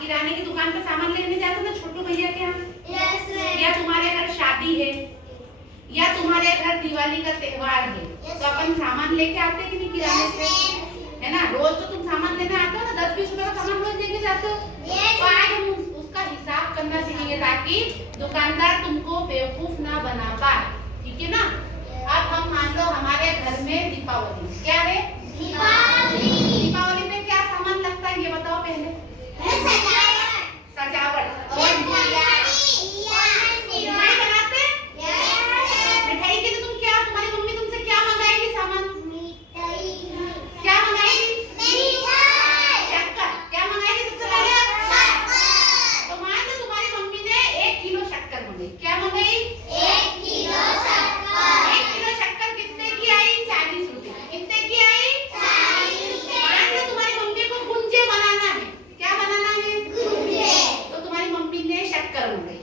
किराने की दुकान पे सामान लेने जाते हो ना छोटू भैया के यहाँ, या तुम्हारे घर शादी है या तुम्हारे घर दिवाली का त्योहार है, तो अपन सामान लेके आते कि नहीं किराने से, है ना। रोज तो तुम सामान लेने आते हो ना, 10-20 रुपए का सामान रोज लेके जाते हो। तो आज हम उसका हिसाब करना सीखेंगे ताकि दुकानदार तुमको बेवकूफ ना बना पाए, ठीक है ना। अब हम मान लो हमारे घर में दीपावली, क्या है दीपावली में क्या सामान लगता है ये बताओ पहले। सजावट। मिठाई बनाते, मिठाई के लिए तुम क्या, तुम्हारी मम्मी तुमसे क्या मंगाएगी सामान, क्या मंगाएगी, शक्कर। क्या मंगाएगी सबसे पहले, तो मान लो तुम्हारी मम्मी ने 1 किलो शक्कर मंगाई, क्या मंगाई, 1 किलो शक्कर कितने की आई, 40 रुपए। कितने की आई, 40 रुपए। मान लो तुम्हारी मम्मी को गुंजे बनाना है, क्या बनाना है, गुंजे। तो तुम्हारी मम्मी ने शक्कर मंगाई।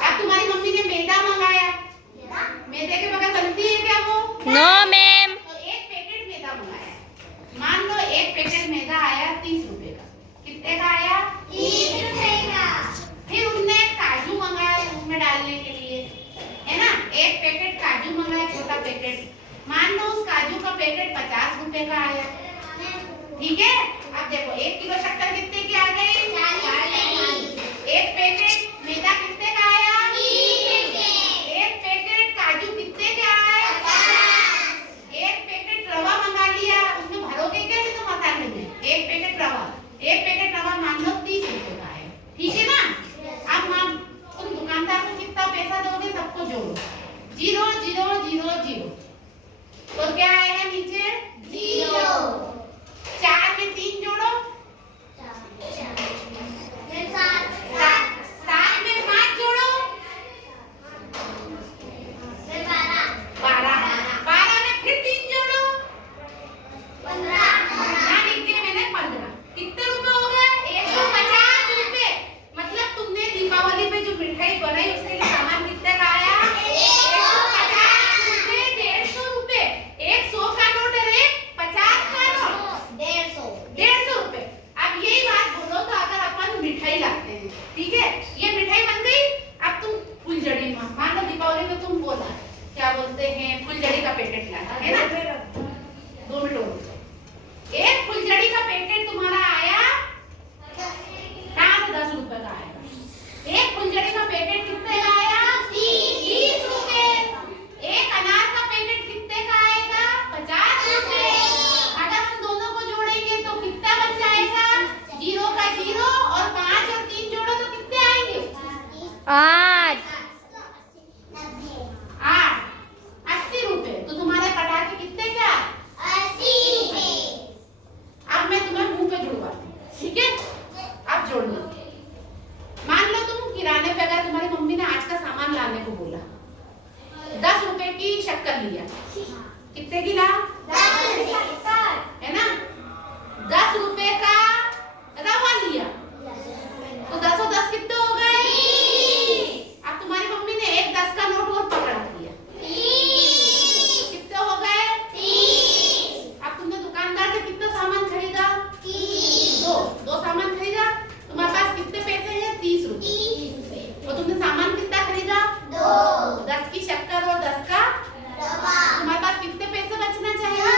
अब तुम्हारी मम्मी ने मैदा मंगाया, मैदे के बगैर बनती है क्या वो, नो मैम। तो 1 पैकेट मैदा मंगाया। मान लो 1 पैकेट मैदा आया 30 रुपए का, कितने का आया, 30 रुपए का। फिर उनने काजू मंगाया उसमें डालने के लिए, है ना, 1 पैकेट काजू मंगाया, छोटा पैकेट। मान लो उस काजू का पैकेट 50 रुपए का आया, ठीक है। अब देखो 1 किलो शक्कर कितने की आ गई, 40। 1 पैकेट मैदा कितने का आया, 1 पैकेट काजू कितने का आया, 1 पैकेट रवा मंगा लिया, उसमें भरोगे क्या तो मसाले में, 1 पैकेट रवा, 1 पैकेट रवा मान लो 30 रुपए का है, ठीक है ना। अब हम तुम दुकानदार को कितना पैसा दोगे सबको जोड़ो, 0 0 0 0, तो क्या आएगा नीचे, 0। 4 में 3 जोड़ो, 7 में 5 जोड़ो, 12 में फिर 3 जोड़ो, 15 लिख दिया मैंने, 15। कितने रुपए हो गए, 150 रुपए। मतलब तुमने दीपावली पे जो मिठाई बनाई उसके लिए सामान कितने का आया, 150 रुपए, 150 रुपए। 100 का नोट है, 50 का नोट, 150 रुपए। अब यही बात बोलो तो अगर अपन मिठाई लाते हैं, ठीक है, ये मिठाई बन गई। अब तुम फुलझड़ी मान लो दीपावली में तुम बोला क्या बोलते हैं, फुलझड़ी का पैकेट लाना है ना, 2 मिनट। एक फुलझड़ी का पैकेट तुम्हारा आया कहाँ से, 10 रुपए का आएगा। एक फुलझड़ी का पैकेट कितने का आया, 30 रुपए। एक अनार का पैकेट कितने का आएगा, 50 रुपए। अगर हम दोनों को जोड़ेंगे तो कितना बच जाएगा, 0 का 0 और 5 और 3 जोड़ो तो कितने आएंगे, 8 80 रुपए। तो तुम्हारे पटाखे कितने का, 80 रुपए। अब मैं तुम्हें मुंह पे जुड़वाती हूँ, ठीक है। अब जोड़ लो। मान लो तुम किराने पे गए, तुम्हारी मम्मी ने आज का सामान लाने को बोला, 10 रुपए की शक्कर लिया, कितने की ला, 10 है ना, 10 रुपए का रवा लिया, तो 10 और 10 कितने हो गए, 30। अब तुम्हारी मम्मी ने एक 10 का नोट और पकड़ा दिया, 30। कितने हो गए, 30। अब तुमने दुकानदार से कितना सामान खरीदा, 30। दो सामान खरीदा। तुम्हारे पास कितने पैसे हैं, 30 रुपए। और तुमने सामान कितना खरीदा, 2। 10 की शक्कर और 10 का रवा। तुम्हारे पास कितने पैसे बचना चाहिए,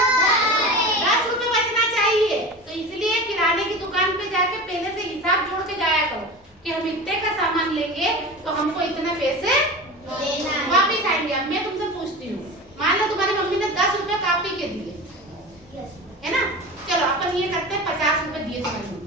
10 रुपए बचना चाहिए। तो इसलिए किराने की दुकान पे जाके पहले से हिसाब जोड़ के जाया करो कि हम इतने का सामान लेंगे तो हमको इतने पैसे वापिस आएंगे। अब मैं तुमसे पूछती हूँ, मान लो तुम्हारी मम्मी ने 10 रुपए कापी के दिए, है ना, चलो अपन ये करते हैं 50 रुपए दिए तुम्हारी